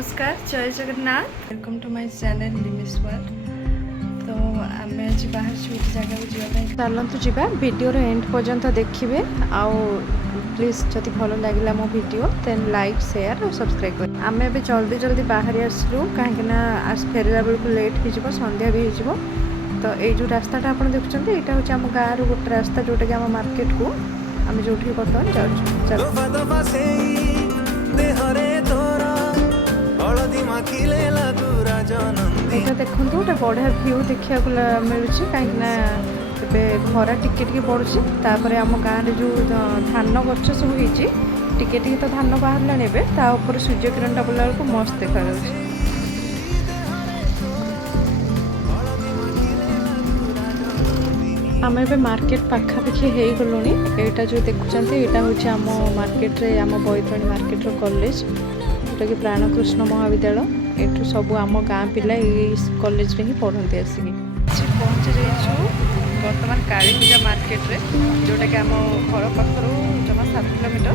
नमस्कार जय Jagannath welcome to my channel Limi's world. तो आम आज बाहर गोटे जगह जावाई चलतु जा वीडियो एंड पर्यंत देखिए आउ प्लीज जदि भल लगे मो वीडियो देन लाइक शेयर और सब्सक्राइब कर। आम ए जल्दी जल्दी बाहरी आसलु कहीं फेरला बेलू लेट हो संध्या भी हो। तो ये जो रास्ताटा आप देखुं यहाँ हूँ आम गाँव गोटे रास्ता जोटा कि आम मार्केट को आम जो बर्तमान जाऊँ। यहाँ देखो गोटे बढ़िया भ्यू देखा मिलूँ कहीं खरा टिके पड़ुची आम गाँव में जो धान गच सब टिके तो धान बाहर एवं सूर्य किरण बोला बेलू मस्त देखा जाऊँ। आम ए मार्केट पाखापाखि हो गलु। यहाँ जो देखुं यहाँ हूँ आम मार्केट रे आम बैतरणी मार्केट कॉलेज जोटा कि प्राणकृष्ण महाविद्यालय। एठू सब आम गाँ पिला कॉलेज रे ही पढ़ते आसिक पहुँची जाइए बर्तमान काली पूजा मार्केट रे जोटा कि आम घर पाखर जमा 7 किलोमीटर।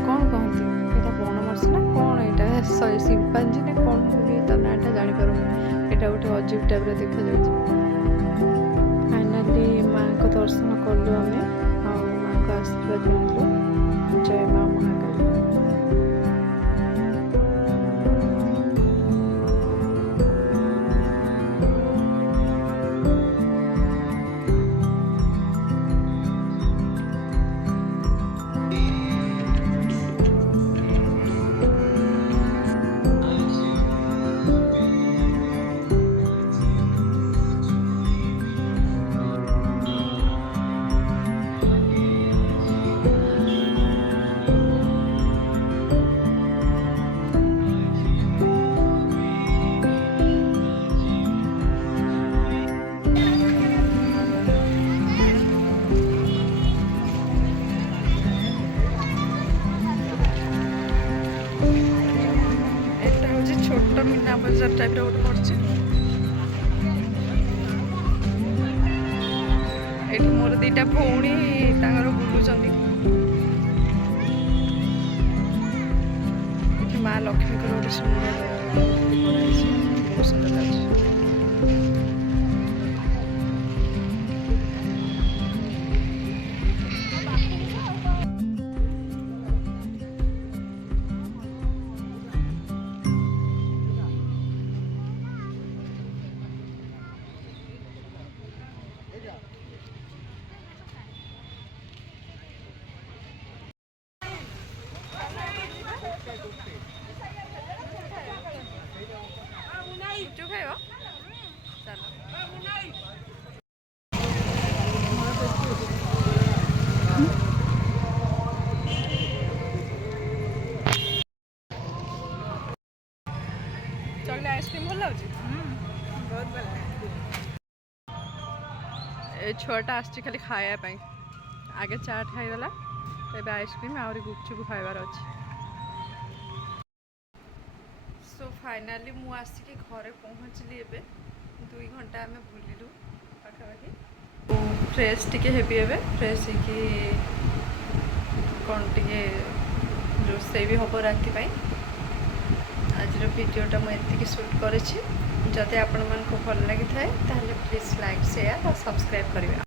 कौन कहती यहाँ बनमर्सी ना कौन यहाँ सिंपांजी ना कौन मुझे ता नाटा जापर यहाँ गोटे अजीब टाइप देखा जाए। फाइनाली माँ को दर्शन कलु आम माँ को आशीर्वाद मिलू। जय माँ महाकाली। छोट मीना बजार टाइप गोटे पड़े ये मोर दीटा भौणी बुलूं माँ लक्ष्मी को गोटे सुंदर बहुत सुंदर लगे। जो खाइब चलो चल आइसक्रीम भल लगे बहुत भल लगे। छुआटा आसी खाली खायापाई आगे चाट खाईगला तो आइसक्रीम आहरी गुपचुप खाइबार अच्छे। सो फाइनाली मु आसिक घरे पहुँचली एबे 2 घंटा आम बुलिलु पाखापाखि फ्रेश टिके हेबी एबे फ्रेश होगी कौन टिके रोसे भी हम राति आज वीडियोटा मुझे शूट करी। जदि आपण मानक भल लगी थाए ताहले प्लीज लाइक शेयर और सब्सक्राइब करें।